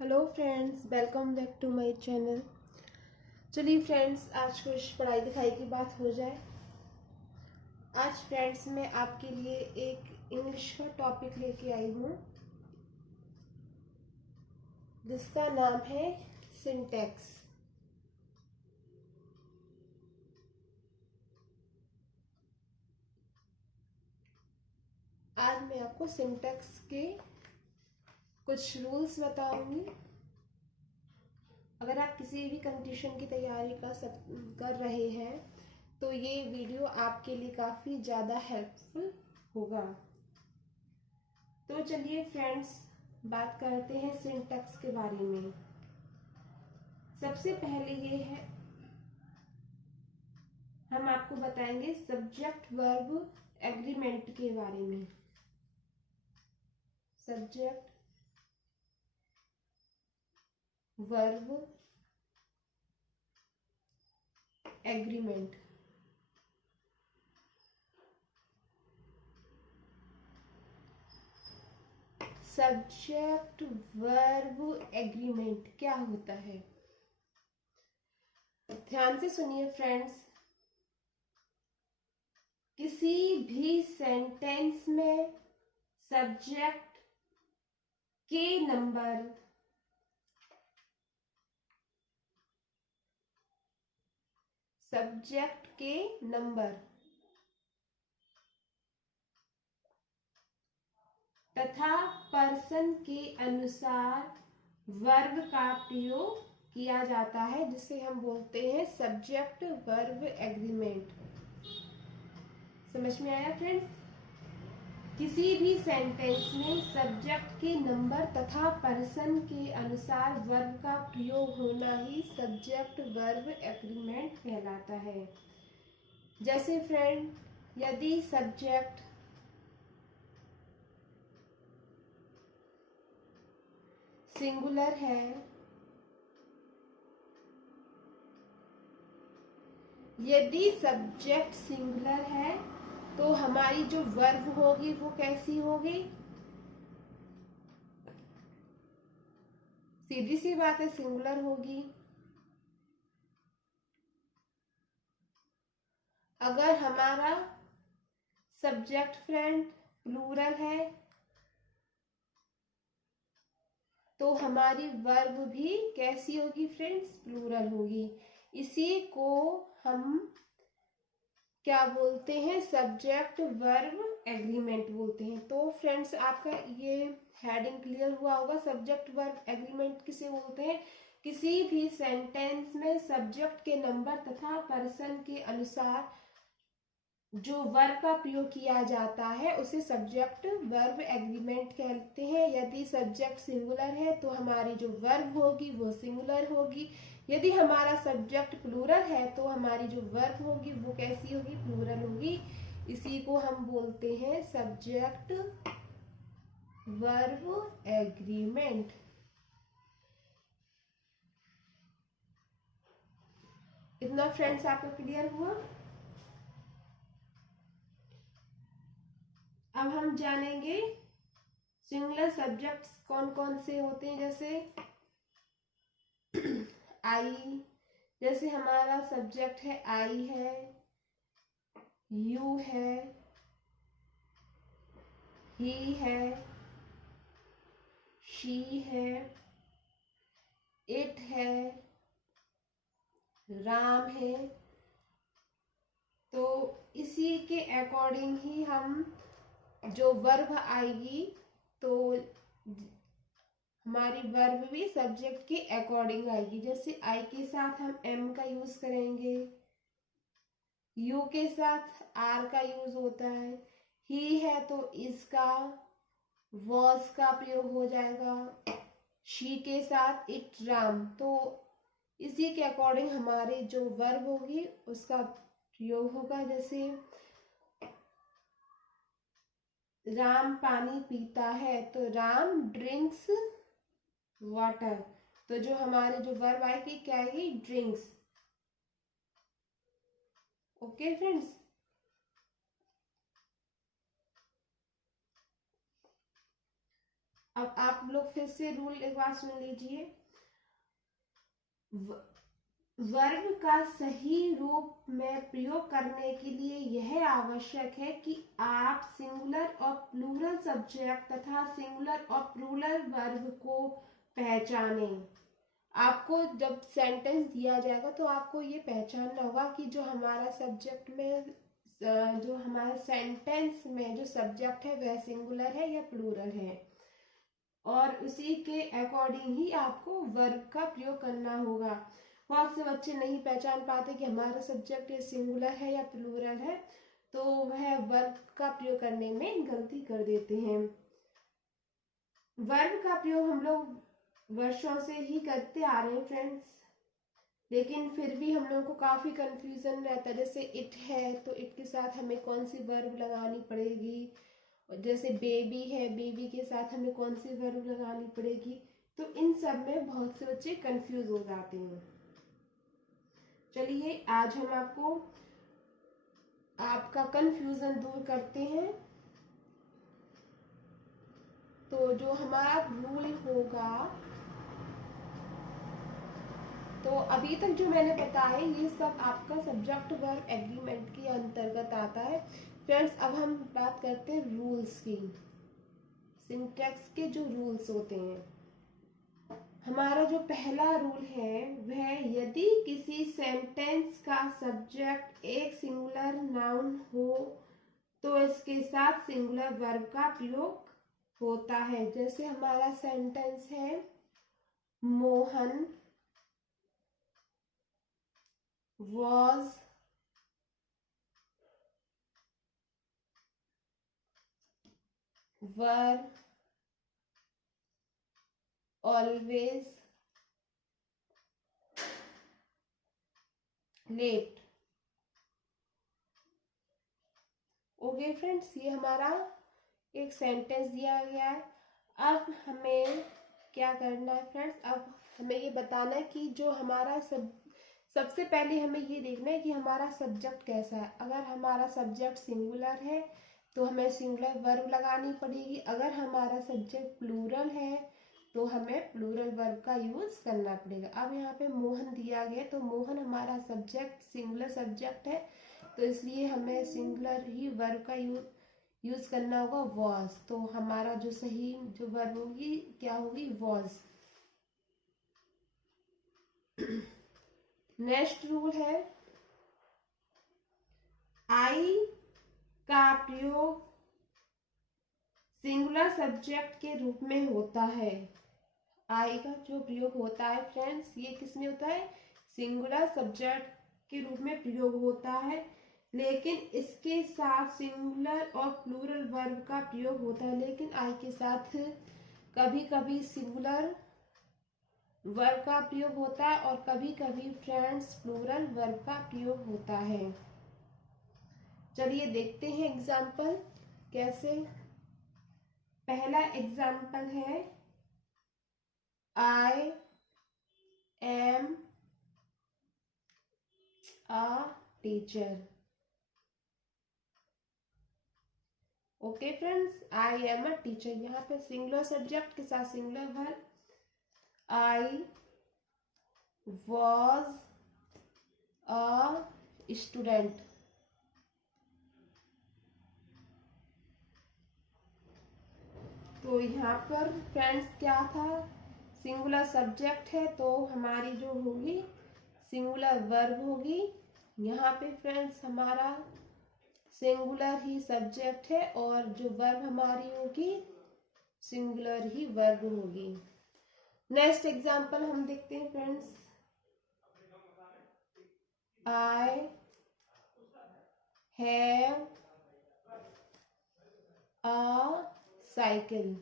Hello friends, welcome back to my channel. चलिए friends, आज कुछ पढ़ाई लिखाई की बात हो जाए। आज फ्रेंड्स मैं आपके लिए एक इंग्लिश का टॉपिक लेके आई हूँ जिसका नाम है सिंटैक्स। आज मैं आपको सिंटैक्स के कुछ रूल्स बताऊंगी। अगर आप किसी भी कंपटीशन की तैयारी कर रहे हैं तो ये वीडियो आपके लिए काफ़ी ज़्यादा हेल्पफुल होगा। तो चलिए फ्रेंड्स, बात करते हैं सिंटैक्स के बारे में। सबसे पहले ये है, हम आपको बताएंगे सब्जेक्ट वर्ब एग्रीमेंट के बारे में। Subject verb agreement. Subject verb agreement क्या होता है? ध्यान से सुनिए फ्रेंड्स। किसी भी सेंटेंस में सब्जेक्ट के नंबर तथा पर्सन के अनुसार वर्ब का प्रयोग किया जाता है, जिसे हम बोलते हैं सब्जेक्ट वर्ब एग्रीमेंट। समझ में आया फ्रेंड्स? किसी भी सेंटेंस में सब्जेक्ट के नंबर तथा पर्सन के अनुसार वर्ब का प्रयोग होना ही सब्जेक्ट वर्ब एग्रीमेंट कहलाता है। जैसे फ्रेंड, यदि सब्जेक्ट सिंगुलर है, यदि सब्जेक्ट सिंगुलर है तो हमारी जो वर्ब होगी वो कैसी होगी? सीधी सी बात है, सिंगुलर होगी। अगर हमारा सब्जेक्ट फ्रेंड प्लूरल है तो हमारी वर्ब भी कैसी होगी फ्रेंड्स? प्लूरल होगी। इसी को हम क्या बोलते हैं? सब्जेक्ट वर्ब एग्रीमेंट बोलते हैं। तो फ्रेंड्स, आपका ये हेडिंग क्लियर हुआ होगा। सब्जेक्ट वर्ब एग्रीमेंट किसे बोलते हैं? किसी भी सेंटेंस में सब्जेक्ट के नंबर तथा पर्सन के अनुसार जो वर्ब का प्रयोग किया जाता है उसे सब्जेक्ट वर्ब एग्रीमेंट कहते हैं। यदि सब्जेक्ट सिंगुलर है तो हमारी जो वर्ब होगी वो सिंगुलर होगी। यदि हमारा सब्जेक्ट प्लूरल है तो हमारी जो वर्ब होगी वो कैसी होगी? प्लूरल होगी। इसी को हम बोलते हैं सब्जेक्ट वर्ब एग्रीमेंट। इतना फ्रेंड्स आपको क्लियर हुआ? अब हम जानेंगे सिंगुलर सब्जेक्ट्स कौन कौन से होते हैं। जैसे आई, जैसे हमारा सब्जेक्ट है आई है, यू है, ही है, शी है, इट है, राम है। तो इसी के अकॉर्डिंग ही हम जो वर्ब आएगी तो हमारी वर्ब भी सब्जेक्ट के अकॉर्डिंग आएगी। जैसे आई के साथ हम एम का यूज करेंगे, यू के साथ आर का यूज होता है, ही है तो इसका वॉज का प्रयोग हो जाएगा, शी के साथ इट राम। तो इसी के अकॉर्डिंग हमारे जो वर्ब होगी उसका प्रयोग होगा। जैसे राम पानी पीता है तो राम ड्रिंक्स वाटर। तो जो हमारे जो वर्ब आएगी क्या आएगी? ड्रिंक्स। Okay friends. अब आप लोग फिर से रूल एक बार सुन लीजिए। वर्ब का सही रूप में प्रयोग करने के लिए यह आवश्यक है कि आप सिंगुलर और प्लूरल सब्जेक्ट तथा सिंगुलर और प्लूरल वर्ब को पहचानें। आपको जब सेंटेंस दिया जाएगा तो आपको ये पहचानना होगा कि जो हमारा सब्जेक्ट में जो हमारे सेंटेंस में जो सब्जेक्ट है वह सिंगुलर है या प्लूरल है, और उसी के अकॉर्डिंग ही आपको वर्ब का प्रयोग करना होगा। बहुत से बच्चे नहीं पहचान पाते कि हमारा सब्जेक्ट ये सिंगुलर है या प्लूरल है, तो वह वर्ब का प्रयोग करने में गलती कर देते हैं। वर्ब का प्रयोग हम लोग वर्षों से ही करते आ रहे हैं फ्रेंड्स, लेकिन फिर भी हम लोगों को काफी कंफ्यूजन रहता है। जैसे इट है तो इट के साथ हमें कौन सी वर्ब लगानी पड़ेगी, और जैसे बेबी है, बेबी के साथ हमें कौन सी वर्ब लगानी पड़ेगी, तो इन सब में बहुत से बच्चे कंफ्यूज हो जाते हैं। चलिए आज हम आपका कंफ्यूजन दूर करते हैं। तो जो हमारा रूल होगा, तो अभी तक जो मैंने बताया ये सब आपका सब्जेक्ट वर्ब एग्रीमेंट के अंतर्गत आता है फ्रेंड्स। अब हम बात करते हैं रूल्स की। सिंटैक्स के जो रूल्स होते हैं, हमारा जो पहला रूल है वह यदि किसी सेंटेंस का सब्जेक्ट एक सिंगुलर नाउन हो तो इसके साथ सिंगुलर वर्ब का प्रयोग होता है। जैसे हमारा सेंटेंस है Mohan was were always late। Okay friends, ये हमारा एक सेंटेंस दिया गया है। अब हमें क्या करना है फ्रेंड्स, अब हमें ये बताना है कि जो हमारा सबसे पहले हमें ये देखना है कि हमारा सब्जेक्ट कैसा है। अगर हमारा सब्जेक्ट सिंगुलर है तो हमें सिंगुलर वर्ब लगानी पड़ेगी। अगर हमारा सब्जेक्ट प्लूरल है तो हमें प्लूरल वर्ब का यूज करना पड़ेगा। अब यहाँ पे मोहन दिया गया, तो मोहन हमारा सब्जेक्ट सिंगुलर सब्जेक्ट है, तो इसलिए हमें सिंगुलर ही वर्ब का यूज करना होगा वॉज। तो हमारा जो सही जो वर्ब होगी क्या होगी, वॉज। नेक्स्ट रूल है आई का प्रयोग सिंगुलर सब्जेक्ट के रूप में होता है। आई का जो प्रयोग होता है फ्रेंड्स, ये किस में होता है, सिंगुलर सब्जेक्ट के रूप में प्रयोग होता है, लेकिन इसके साथ सिंगुलर और प्लूरल वर्ब का प्रयोग होता है। लेकिन आई के साथ कभी कभी सिंगुलर वर्ब का प्रयोग होता है और कभी कभी फ्रेंड्स प्लूरल वर्ब का प्रयोग होता है। चलिए देखते हैं एग्जाम्पल कैसे। पहला एग्जाम्पल है I am a teacher. Okay friends, I am a teacher, यहाँ पे सिंगुलर सब्जेक्ट के साथ singular verb. I was a student. तो यहाँ पर फ्रेंड्स क्या था, सिंगुलर सब्जेक्ट है तो हमारी जो होगी सिंगुलर वर्ब होगी। यहाँ पे फ्रेंड्स हमारा सिंगुलर ही सब्जेक्ट है और जो वर्ब हमारी होगी सिंगुलर ही वर्ब होगी। नेक्स्ट एग्जांपल हम देखते हैं friends. I have a cycle.